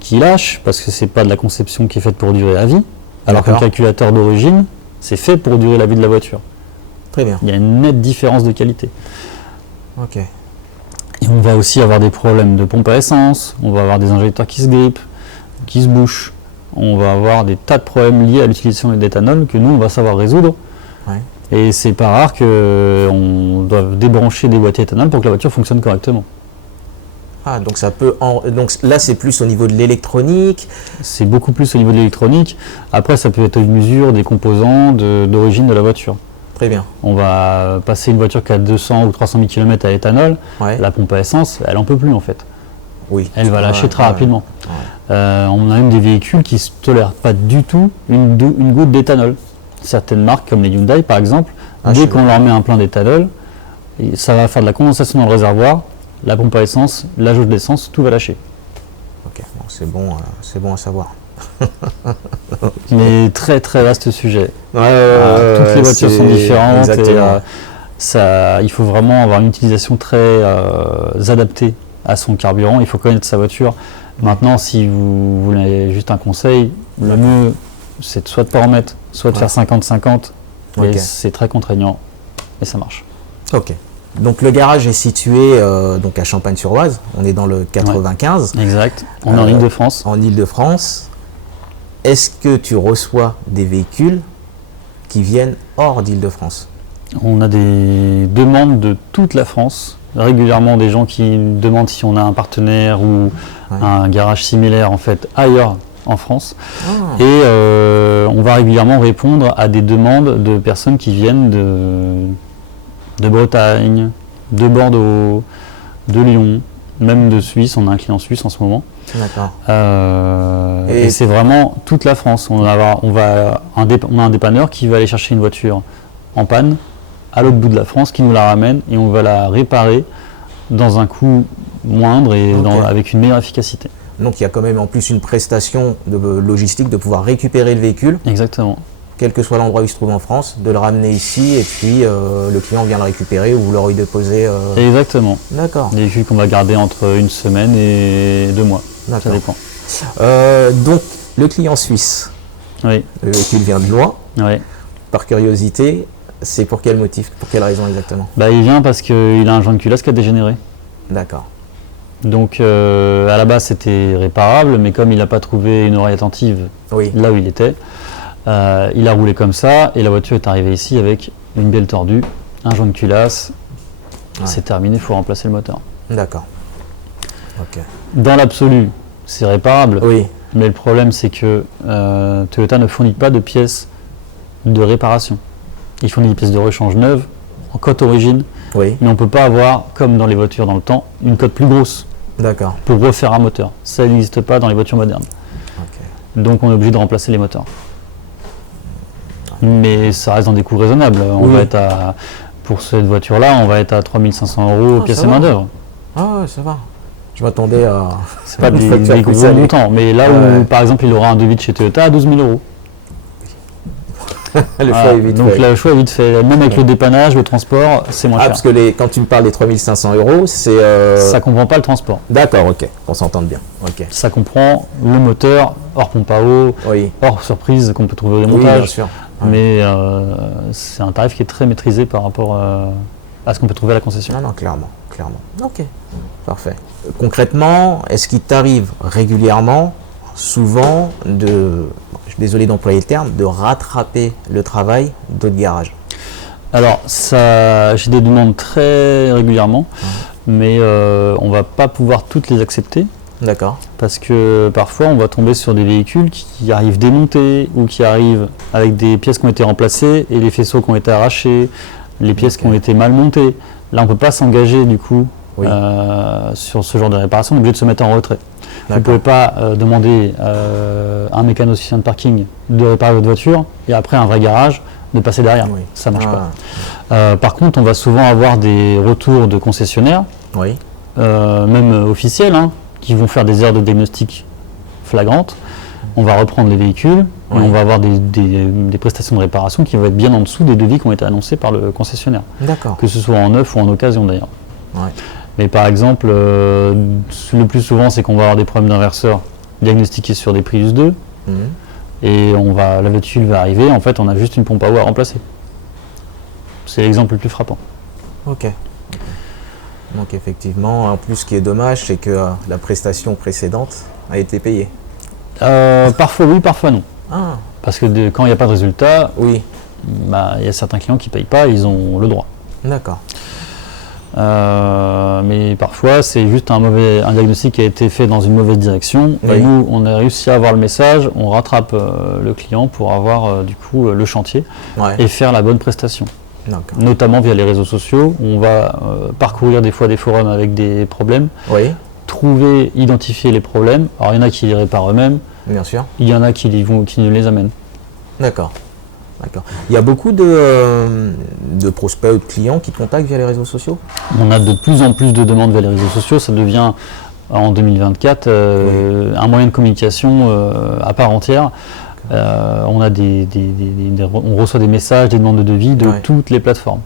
qui lâchent, parce que c'est pas de la conception qui est faite pour durer à vie, alors que le calculateur d'origine, c'est fait pour durer la vie de la voiture. Très bien. Il y a une nette différence de qualité. Ok. Et on va aussi avoir des problèmes de pompe à essence, on va avoir des injecteurs qui se grippent, qui se bouchent, on va avoir des tas de problèmes liés à l'utilisation d'éthanol que nous, on va savoir résoudre. Ouais. Et c'est pas rare qu'on doive débrancher des boîtiers éthanol pour que la voiture fonctionne correctement. Ah, donc ça peut... Donc là, c'est plus au niveau de l'électronique. C'est beaucoup plus au niveau de l'électronique. Après, ça peut être une mesure des composants d'origine de la voiture. Très bien. On va passer une voiture qui a 200 ou 300 000 km à l'éthanol. Ouais. La pompe à essence, elle en peut plus en fait. Oui. Elle va lâcher très rapidement. Ouais. On a même des véhicules qui ne tolèrent pas du tout une goutte d'éthanol. Certaines marques, comme les Hyundai par exemple, dès qu'on leur met un plein d'éthanol, ça va faire de la condensation dans le réservoir, la pompe à essence, la jauge d'essence, tout va lâcher. Ok, bon, c'est bon à savoir. Mais très très vaste sujet. Toutes les voitures sont différentes et il faut vraiment avoir une utilisation très adaptée à son carburant. Il faut connaître sa voiture. Maintenant, si vous voulez juste un conseil, le mieux c'est soit de ne pas en mettre, soit de faire 50-50. Et c'est très contraignant et ça marche. Ok. Donc le garage est situé donc à Champagne-sur-Oise. On est dans le 95. Ouais, exact. On est en Île-de-France. En Île-de-France. Est-ce que tu reçois des véhicules qui viennent hors d'Île-de-France? On a des demandes de toute la France. Régulièrement, des gens qui demandent si on a un partenaire ou un garage similaire en fait ailleurs en France. Et on va régulièrement répondre à des demandes de personnes qui viennent de Bretagne, de Bordeaux, de Lyon, même de Suisse. On a un client suisse en ce moment. D'accord. Et c'est vraiment toute la France. On a un dépanneur qui va aller chercher une voiture en panne à l'autre bout de la France, qui nous la ramène et on va la réparer dans un coût moindre et avec une meilleure efficacité. Donc il y a quand même en plus une prestation de logistique de pouvoir récupérer le véhicule. Exactement. Quel que soit l'endroit où il se trouve en France, de le ramener ici et puis le client vient le récupérer ou vous le redéposez. Exactement. D'accord. Des véhicules qu'on va garder entre une semaine et 2 mois. Ça dépend. Donc le client suisse, le véhicule vient de loin. Oui. Par curiosité, c'est pour quel motif, pour quelle raison exactement? Il vient parce qu'il a un joint de culasse qui a dégénéré. D'accord. Donc à la base c'était réparable, mais comme il n'a pas trouvé une oreille attentive là où il était, il a roulé comme ça et la voiture est arrivée ici avec une bielle tordue, un joint de culasse. C'est terminé, il faut remplacer le moteur. D'accord. Ok. Dans l'absolu, c'est réparable, mais le problème c'est que Toyota ne fournit pas de pièces de réparation. Il fournit des pièces de rechange neuves, en cote origine, mais on ne peut pas avoir, comme dans les voitures dans le temps, une cote plus grosse pour refaire un moteur. Ça n'existe pas dans les voitures modernes. Donc on est obligé de remplacer les moteurs. Mais ça reste dans des coûts raisonnables. On va être pour cette voiture-là, on va être à 3 500 € pièces et main d'œuvre. Ah ouais, ça va. Je m'attendais à... C'est pas des gros montants, mais là où, par exemple, il aura un devis de chez Toyota à 12 000 €. Le choix est vite donc fait. le choix est vite fait. Même avec le dépannage, le transport, c'est moins cher. Parce que quand tu me parles des 3500 €, c'est... Ça comprend pas le transport. D'accord, ok. On s'entende bien. Ok. Ça comprend le moteur, hors pompe à eau, Oui. hors surprise qu'on peut trouver au Oui, démontage. bien sûr. Ouais. Mais c'est un tarif qui est très maîtrisé par rapport à ce qu'on peut trouver à la concession. Non, clairement. Ok, parfait. Concrètement, est-ce qu'il t'arrive régulièrement, souvent, je suis désolé d'employer le terme, de rattraper le travail d'autres garages? Alors, j'ai des demandes très régulièrement, mais on va pas pouvoir toutes les accepter. D'accord. Parce que parfois, on va tomber sur des véhicules qui arrivent démontés ou qui arrivent avec des pièces qui ont été remplacées et les faisceaux qui ont été arrachés, les pièces qui ont été mal montées. Là, on ne peut pas s'engager du coup sur ce genre de réparation, on est obligé de se mettre en retrait. Vous ne pouvez pas demander à un mécanicien de parking de réparer votre voiture et après un vrai garage de passer derrière. Ça ne marche pas. Par contre, on va souvent avoir des retours de concessionnaires, même officiels, qui vont faire des erreurs de diagnostic flagrantes. On va reprendre les véhicules et on va avoir des prestations de réparation qui vont être bien en dessous des devis qui ont été annoncés par le concessionnaire. D'accord. Que ce soit en neuf ou en occasion d'ailleurs. Mais par exemple, le plus souvent, c'est qu'on va avoir des problèmes d'inverseur diagnostiqués sur des Prius 2 et la véhicule va arriver, en fait on a juste une pompe à eau à remplacer. C'est l'exemple le plus frappant. Ok. Donc effectivement, en plus ce qui est dommage, c'est que la prestation précédente a été payée. Parfois oui, parfois non. Ah. Parce que quand il n'y a pas de résultat, il y a certains clients qui ne payent pas, ils ont le droit. D'accord. Mais parfois c'est juste un diagnostic qui a été fait dans une mauvaise direction et nous on a réussi à avoir le message, on rattrape le client pour avoir du coup le chantier et faire la bonne prestation. Notamment via les réseaux sociaux, on va parcourir des fois des forums avec des problèmes, trouver, identifier les problèmes. Alors il y en a qui les réparent eux-mêmes, bien sûr. Il y en a qui nous les amènent. D'accord. Il y a beaucoup de prospects ou de clients qui te contactent via les réseaux sociaux? On a de plus en plus de demandes via les réseaux sociaux, ça devient en 2024 un moyen de communication à part entière. On reçoit des messages, des demandes de devis de toutes les plateformes.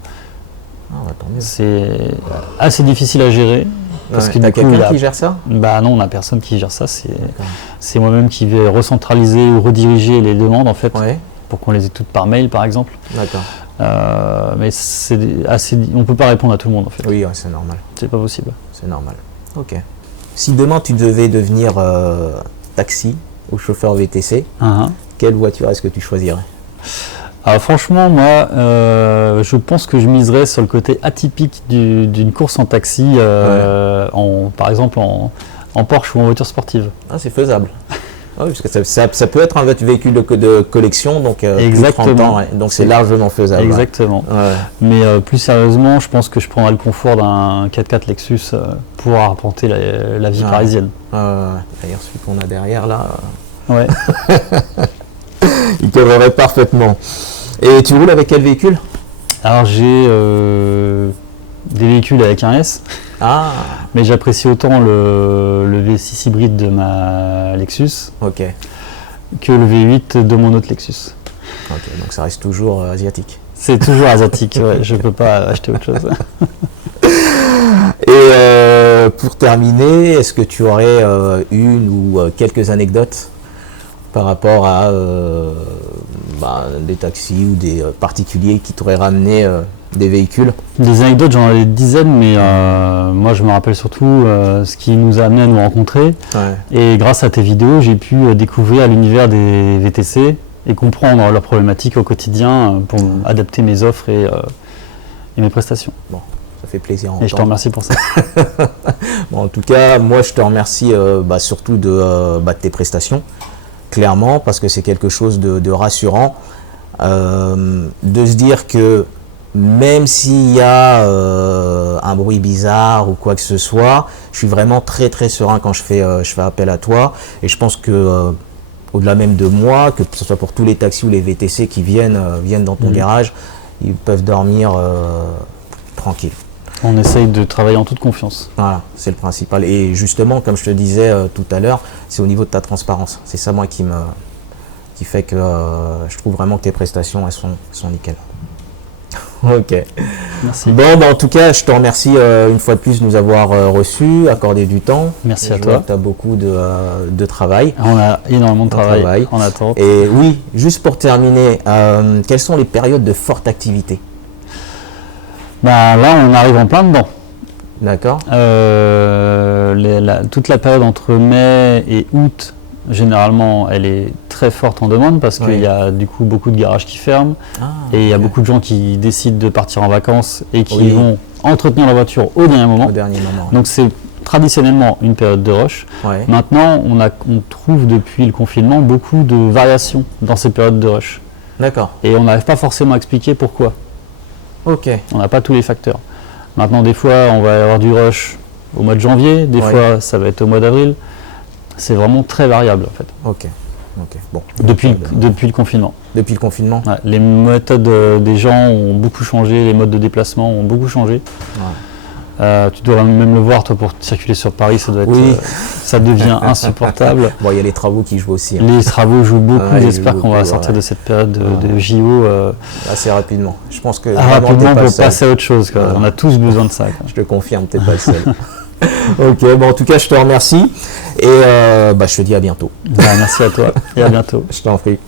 C'est assez difficile à gérer. Parce que t'as quelqu'un qui gère ça? Non, on n'a personne qui gère ça. C'est moi-même qui vais recentraliser ou rediriger les demandes en fait, pour qu'on les ait toutes par mail par exemple. D'accord. Mais on peut pas répondre à tout le monde en fait. Oui, c'est normal. C'est pas possible. C'est normal. Ok. Si demain tu devais devenir taxi ou chauffeur VTC, quelle voiture est-ce que tu choisirais? Alors franchement, moi, je pense que je miserais sur le côté atypique d'une course en taxi, par exemple en Porsche ou en voiture sportive. Ah, c'est faisable. Oui, parce que ça peut être un véhicule de collection, donc plus de 30 ans, donc c'est largement faisable. Exactement. Mais plus sérieusement, je pense que je prendrais le confort d'un 4x4 Lexus pour arpenter la vie parisienne. D'ailleurs, celui qu'on a derrière là, il collerait parfaitement. Et tu roules avec quel véhicule? Alors j'ai des véhicules avec un S, mais j'apprécie autant le V6 hybride de ma Lexus que le V8 de mon autre Lexus. Donc ça reste toujours asiatique. C'est toujours asiatique, je ne peux pas acheter autre chose. Et pour terminer, est-ce que tu aurais une ou quelques anecdotes par rapport à des taxis ou des particuliers qui t'auraient ramené des véhicules? Des anecdotes, j'en ai des dizaines, mais moi je me rappelle surtout ce qui nous a amené à nous rencontrer. Et grâce à tes vidéos, j'ai pu découvrir l'univers des VTC et comprendre leurs problématiques au quotidien pour adapter mes offres et mes prestations. Bon, ça fait plaisir. Et je te remercie pour ça. En tout cas, moi je te remercie surtout de tes prestations. Clairement, parce que c'est quelque chose de rassurant, de se dire que même s'il y a un bruit bizarre ou quoi que ce soit, je suis vraiment très très serein quand je fais appel à toi, et je pense que au-delà même de moi, que ce soit pour tous les taxis ou les VTC qui viennent dans ton garage, ils peuvent dormir tranquilles. On essaye de travailler en toute confiance. Voilà, c'est le principal. Et justement, comme je te disais tout à l'heure, c'est au niveau de ta transparence. C'est ça, moi, qui qui fait que je trouve vraiment que tes prestations, elles sont nickel. Ok. Merci. Bon, en tout cas, je te remercie une fois de plus de nous avoir reçus, accordé du temps. Merci à toi. Tu as beaucoup de travail. On a énormément de travail en attente. Et oui, juste pour terminer, quelles sont les périodes de forte activité? Bah, là, on arrive en plein dedans. D'accord. Toute la période entre mai et août, généralement, elle est très forte en demande parce qu'il y a du coup beaucoup de garages qui ferment et il y a beaucoup de gens qui décident de partir en vacances et qui vont entretenir la voiture au dernier moment. Donc c'est traditionnellement une période de rush. Ouais. Maintenant, on trouve depuis le confinement beaucoup de variations dans ces périodes de rush. D'accord. Et on n'arrive pas forcément à expliquer pourquoi. Ok. On n'a pas tous les facteurs. Maintenant, des fois, on va avoir du rush au mois de janvier, des fois, ça va être au mois d'avril. C'est vraiment très variable, en fait. Ok. Bon. Depuis le confinement. Depuis le confinement. Ouais, les méthodes des gens ont beaucoup changé, les modes de déplacement ont beaucoup changé. Ouais. Tu dois même le voir, toi, pour circuler sur Paris, ça doit être, ça devient insupportable. Bon, il y a les travaux qui jouent aussi. Les travaux jouent beaucoup. J'espère qu'on va sortir de cette période de JO assez rapidement. Je pense que rapidement pour passer à autre chose. On a tous besoin de ça. Je te confirme, t'es pas le seul. Ok, bon, en tout cas, je te remercie et je te dis à bientôt. Merci à toi et à bientôt. Je t'en prie.